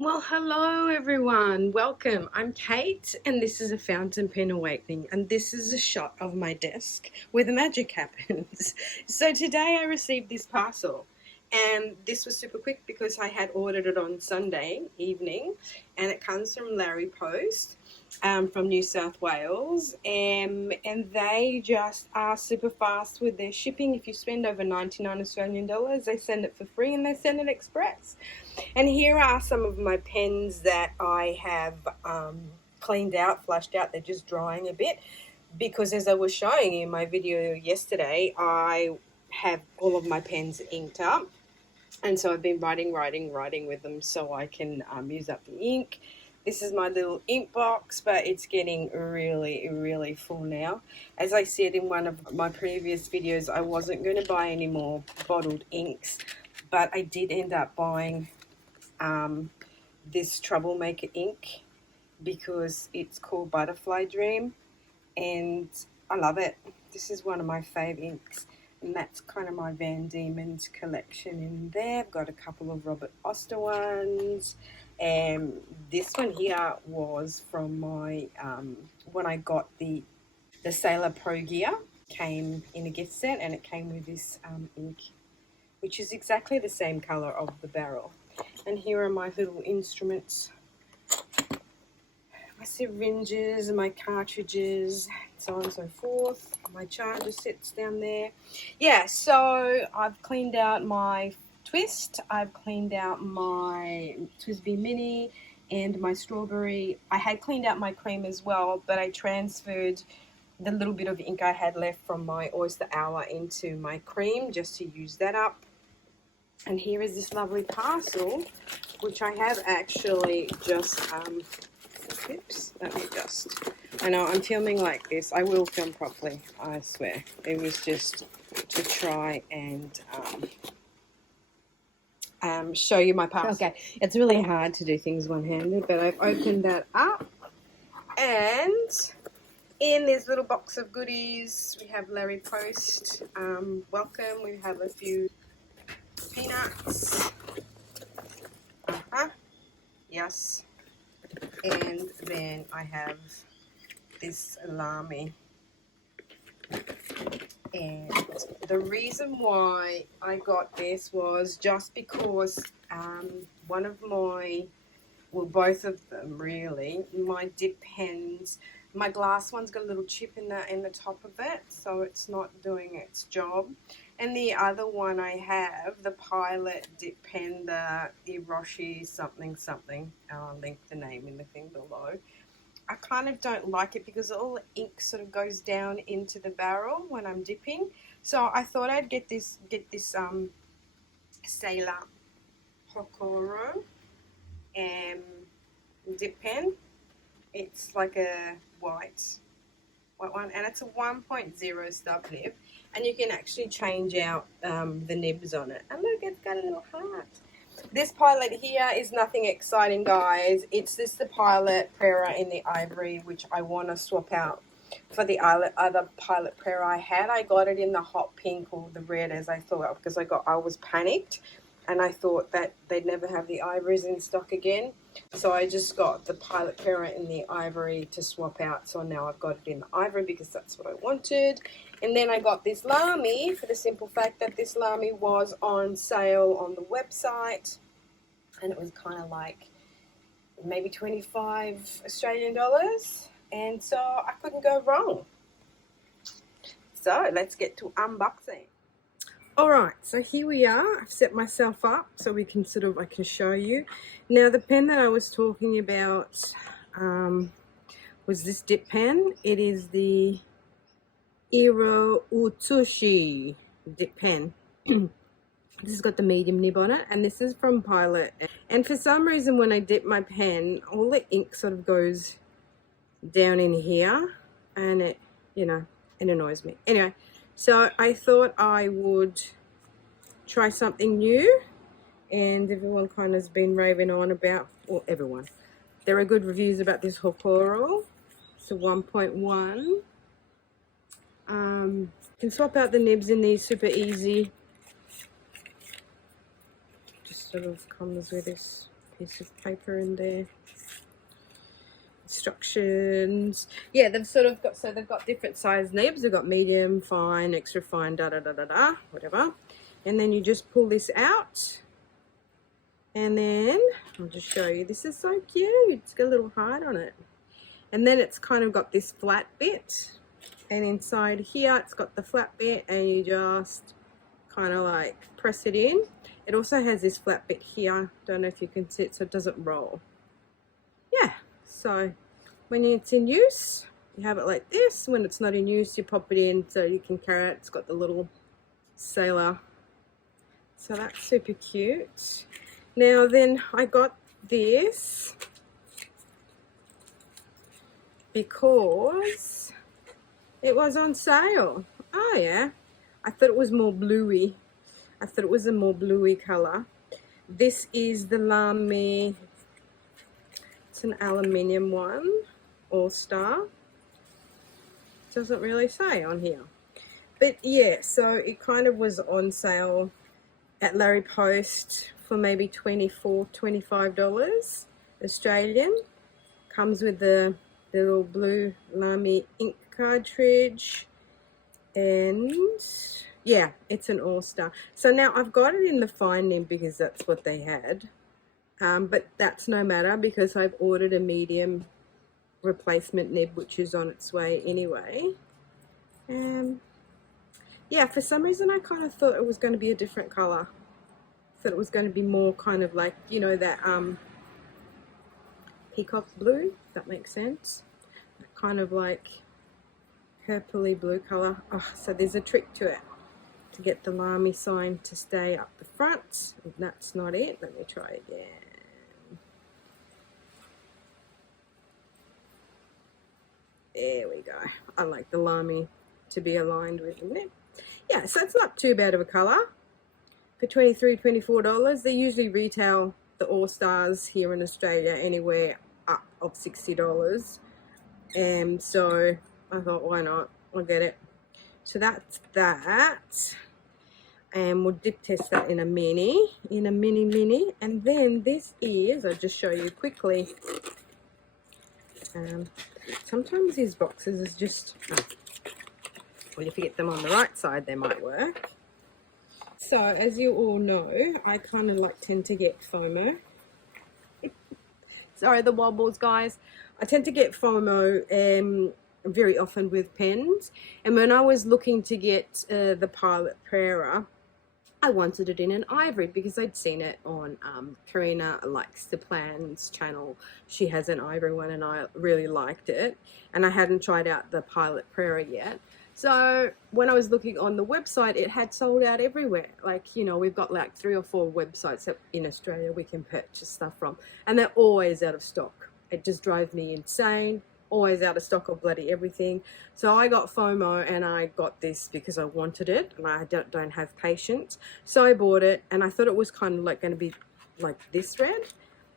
Well, hello everyone. Welcome. I'm Kate, and this is a fountain pen awakening, and this is a shot of my desk where the magic happens. So today I received this parcel, and this was super quick because I had ordered it on Sunday evening, and it comes from Larry Post. From New South Wales, and they just are super fast with their shipping. If you spend over 99 Australian dollars, they send it for free and they send it express. And here are some of my pens that I have cleaned out, flushed out. They're just drying a bit because, as I was showing you in my video yesterday, I have all of my pens inked up. And so I've been writing with them so I can use up the ink. This is my little ink box, but it's getting really full now. As I said in one of my previous videos, I wasn't going to buy any more bottled inks, but I did end up buying this Troublemaker ink because it's called Butterfly Dream, and I love it. This is one of my fave inks, and that's kind of my Van Diemen's collection in there. I've got a couple of Robert Oster ones, and this one here was from my when I got the Sailor Pro gear. Came in a gift set, and it came with this ink, which is exactly the same color of the barrel. And here are my little instruments, my syringes, my cartridges, so on and so forth. My charger sits down there. Yeah, so I've cleaned out my twist. I've cleaned out my TWSBI Mini and my strawberry. I had cleaned out my cream as well, but I transferred the little bit of ink I had left from my Oyster Hour into my cream just to use that up. And here is this lovely parcel, which I have actually just, oops, let me just, I know I'm filming like this. I will film properly, I swear. It was just to try and show you my parcel. Okay, it's really hard to do things one-handed, but I've opened that up. And in this little box of goodies, we have Larry Post. Welcome. We have a few peanuts, yes, and then I have this Lamy, and the reason why I got this was just because one of my, well, both of them really, my dip pens, my glass one's got a little chip in the top of it, so it's not doing its job. And the other one I have, the Pilot dip pen, the Ivory something, I'll link the name in the thing below. I kind of don't like it because all the ink sort of goes down into the barrel when I'm dipping. So I thought I'd get this Sailor Hokoro dip pen. It's like a white one, and it's a 1.0 stub nib, and you can actually change out the nibs on it. And look, it's got a little heart. This Pilot here is nothing exciting, guys. It's just the Pilot Prera in the Ivory, which I want to swap out for the other Pilot Prera I had. I got it in the hot pink or the red, as I thought, because I was panicked, and I thought that they'd never have the Ivories in stock again. So I just got the Pilot Prera in the Ivory to swap out. So now I've got it in the Ivory because that's what I wanted. And then I got this Lamy for the simple fact that this Lamy was on sale on the website. And it was kind of like maybe 25 Australian dollars. And so I couldn't go wrong. So let's get to unboxing. Alright, so here we are. I've set myself up so I can show you. Now the pen that I was talking about was this dip pen. It is the Iro Utsushi dip pen. This has got the medium nib on it, and this is from Pilot. And for some reason when I dip my pen, all the ink sort of goes down in here, and it, you know, it annoys me. Anyway, so I thought I would try something new, and everyone kind of has been raving on about, well, everyone. There are good reviews about this Hokoro. It's a 1.1. You can swap out the nibs in these super easy. Just sort of comes with this piece of paper in there. Instructions. Yeah, they've sort of got, so they've got different size nibs. They've got medium, fine, extra fine, whatever. And then you just pull this out. And then I'll just show you. This is so cute. It's got a little heart on it. And then it's kind of got this flat bit. And inside here, it's got the flat bit, and you just kind of like press it in. It also has this flat bit here. Don't know if you can see it, so it doesn't roll. Yeah, so when it's in use, you have it like this. When it's not in use, you pop it in so you can carry it. It's got the little sailor. So that's super cute. Now then, I got this because it was on sale. Oh yeah, I thought it was more bluey. I thought it was a more bluey color. This is the Lamy, it's an aluminium one, All-Star. Doesn't really say on here. But yeah, so it kind of was on sale at Larry Post for maybe $24, $25 Australian. Comes with the little blue Lamy ink cartridge, and yeah, it's an All-Star. So now I've got it in the fine nib because that's what they had, but that's no matter because I've ordered a medium replacement nib which is on its way anyway. Yeah, for some reason I kind of thought it was going to be a different color. Thought it was going to be more kind of like, you know, that peacock blue, if that makes sense. Kind of like purpley blue color. Oh, so there's a trick to it to get the Lamy sign to stay up the front. That's not it. Let me try again. There we go. I like the Lamy to be aligned with it. Yeah, so it's not too bad of a color. For $23, $24, they usually retail the All-Stars here in Australia anywhere up of $60. So I thought, why not? I'll get it. So that's that. And we'll dip test that in a mini. And then this is, I'll just show you quickly. Sometimes these boxes is just, well, if you get them on the right side, they might work. So, as you all know, I kind of like tend to get FOMO. Sorry, the wobbles, guys. I tend to get FOMO very often with pens. And when I was looking to get the Pilot Prera, I wanted it in an ivory because I'd seen it on Karina Likes to Plan's channel. She has an ivory one and I really liked it. And I hadn't tried out the Pilot Prera yet. So when I was looking on the website, it had sold out everywhere. Like, you know, we've got like 3 or 4 websites that in Australia we can purchase stuff from. And they're always out of stock. It just drives me insane. Always out of stock of bloody everything. So I got FOMO and I got this because I wanted it. And I don't have patience. So I bought it and I thought it was kind of like going to be like this red.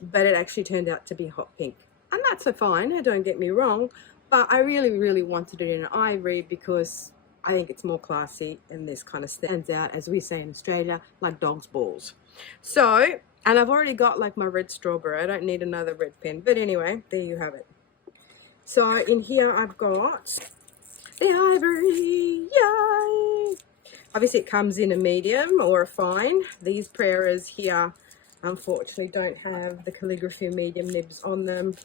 But it actually turned out to be hot pink. And that's fine, don't get me wrong. But I really wanted it in an ivory because I think it's more classy and this kind of stands out, as we say in Australia, like dog's balls. So, and I've already got like my red strawberry. I don't need another red pen. But anyway, there you have it. So in here I've got the ivory. Yay! Obviously it comes in a medium or a fine. These Preras here unfortunately don't have the calligraphy medium nibs on them.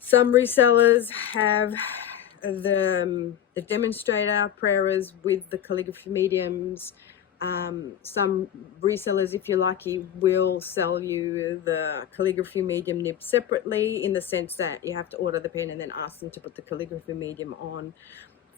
Some resellers have the demonstrator Preras with the calligraphy mediums. Some resellers, if you're lucky, will sell you the calligraphy medium nib separately, in the sense that you have to order the pen and then ask them to put the calligraphy medium on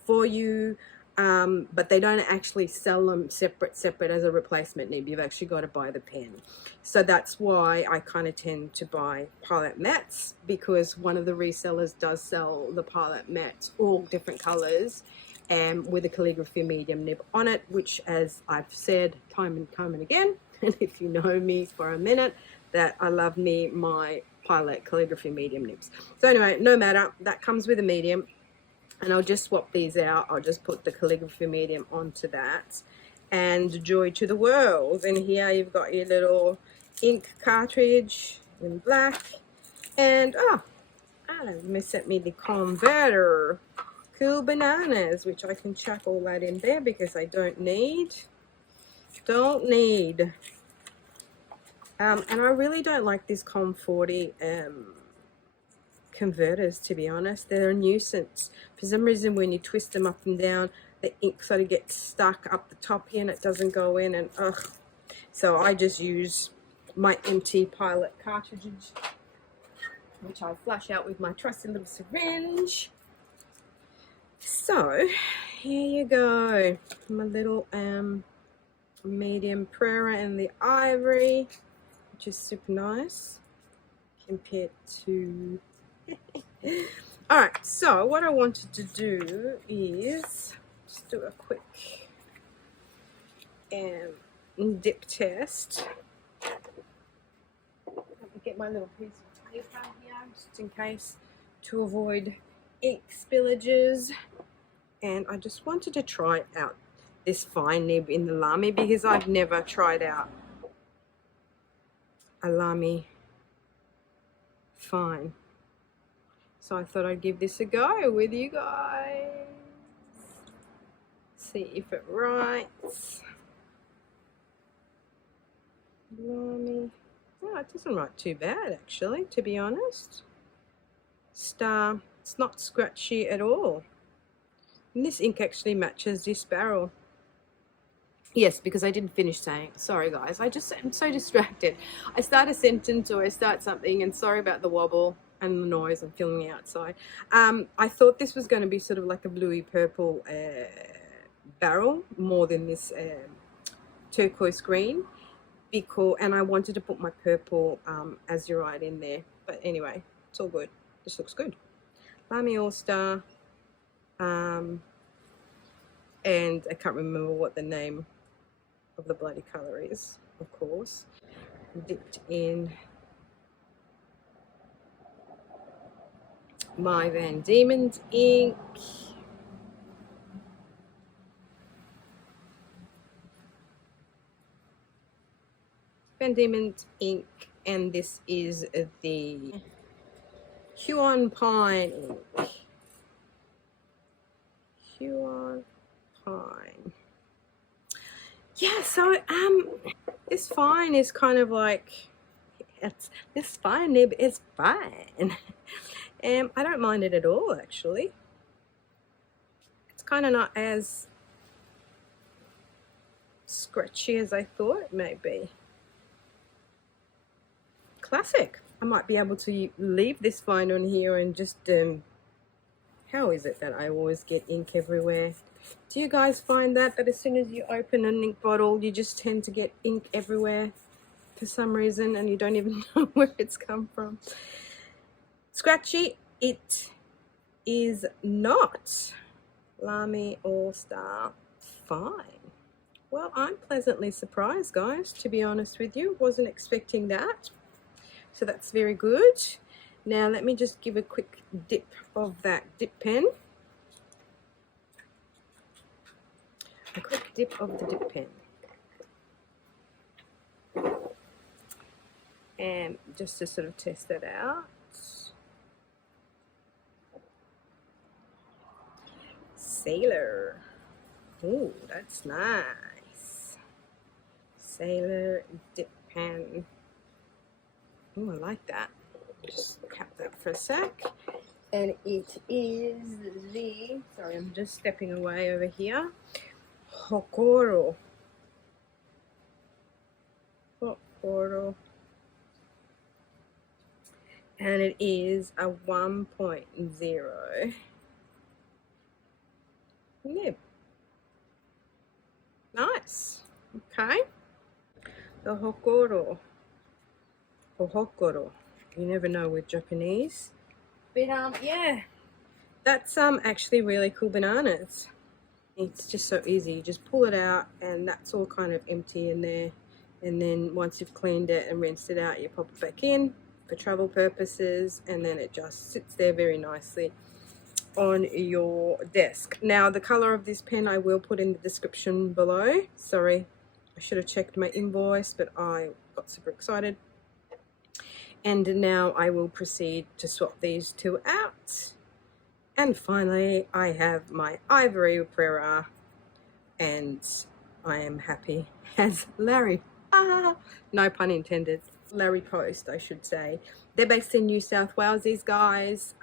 for you. But they don't actually sell them separate as a replacement nib. You've actually got to buy the pen. So that's why I kind of tend to buy Pilot Mattes, because one of the resellers does sell the Pilot Mattes, all different colors, and with a calligraphy medium nib on it, which, as I've said time and time and again, and if you know me for a minute, that I love me my Pilot calligraphy medium nibs. So anyway, no matter, that comes with a medium. And I'll just swap these out. I'll just put the calligraphy medium onto that. And joy to the world. And here you've got your little ink cartridge in black. And they sent me the converter. Cool bananas, which I can chuck all that in there because I don't need. And I really don't like this COM40 converters, to be honest. They're a nuisance. For some reason, when you twist them up and down, the ink sort of gets stuck up the top here and it doesn't go in, and ugh. So I just use my empty Pilot cartridges, which I flush out with my trusty little syringe. So here you go, my little medium Prera and the Ivory, which is super nice compared to alright. So what I wanted to do is just do a quick dip test. Let me get my little piece of paper here just in case, to avoid ink spillages. And I just wanted to try out this fine nib in the Lamy because I've never tried out a Lamy fine. So I thought I'd give this a go with you guys. See if it writes. Lamy. Oh, it doesn't write too bad actually, to be honest. Star. It's not scratchy at all. And this ink actually matches this barrel. Yes, because I didn't finish saying. Sorry guys, I'm so distracted. I start a sentence or I start something, and sorry about the wobble and the noise. I'm filming outside. I thought this was going to be sort of like a bluey purple barrel more than this turquoise green, and I wanted to put my purple azurite in there. But anyway, it's all good. This looks good. Lamy Al-Star. And I can't remember what the name of the bloody colour is, of course. Dipped in my Van Diemen's ink. Van Diemen's ink, and this is the Huon Pine ink. Huon Pine. Yeah, so this fine is kind of like, this fine nib is fine. I don't mind it at all actually. It's kind of not as scratchy as I thought it may be. Classic. I might be able to leave this fine on here and just how is it that I always get ink everywhere? Do you guys find that as soon as you open an ink bottle, you just tend to get ink everywhere for some reason, and you don't even know where it's come from? Scratchy, it is not. Lamy Al-Star fine. Well, I'm pleasantly surprised, guys, to be honest with you. Wasn't expecting that. So that's very good. Now let me just give a quick dip of that dip pen. A quick dip of the dip pen. And just to sort of test that out. Sailor. Ooh, that's nice. Sailor dip pen. Ooh, I like that. Just cap that for a sec. And it is the, sorry, I'm just stepping away over here. Hokoro. Hokoro. And it is a 1.0 nib. Nice. Okay. The Hokoro. Or Hokoro. You never know with Japanese. But yeah. That's actually really cool bananas. It's just so easy. You just pull it out and that's all kind of empty in there. And then once you've cleaned it and rinsed it out, you pop it back in for travel purposes, and then it just sits there very nicely on your desk. Now the color of this pen I will put in the description below. Sorry, I should have checked my invoice, but I got super excited. And now I will proceed to swap these two out. And finally, I have my Ivory Prera, and I am happy as Larry. No pun intended. Larry Post, I should say. They're based in New South Wales, these guys.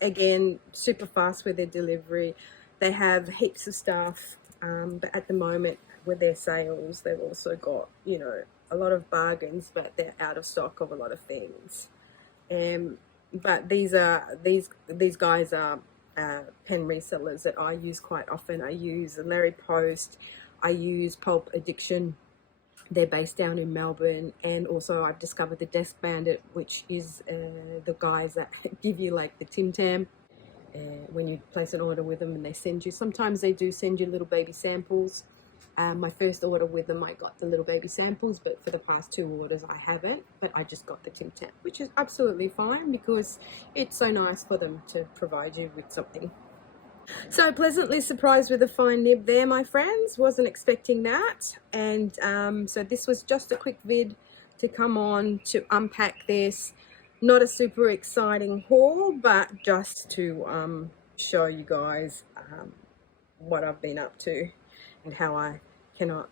Again, super fast with their delivery. They have heaps of stuff, but at the moment with their sales, they've also got, you know, a lot of bargains, but they're out of stock of a lot of things. But these guys are pen resellers that I use quite often. I use Larry Post, I use Pulp Addiction. They're based down in Melbourne, and also I've discovered the Desk Bandit, which is the guys that give you like the Tim Tam when you place an order with them, and they send you, sometimes they do send you little baby samples. My first order with them, I got the little baby samples, but for the past 2 orders I haven't, but I just got the Tim Tam, which is absolutely fine because it's so nice for them to provide you with something. So pleasantly surprised with a fine nib there, my friends. Wasn't expecting that. And so this was just a quick vid to come on to unpack this. Not a super exciting haul, but just to show you guys what I've been up to and how I cannot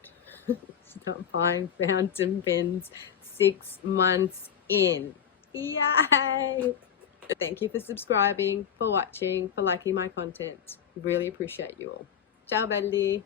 stop buying fountain pens 6 months in. Yay! Thank you for subscribing, for watching, for liking my content. Really appreciate you all. Ciao belli!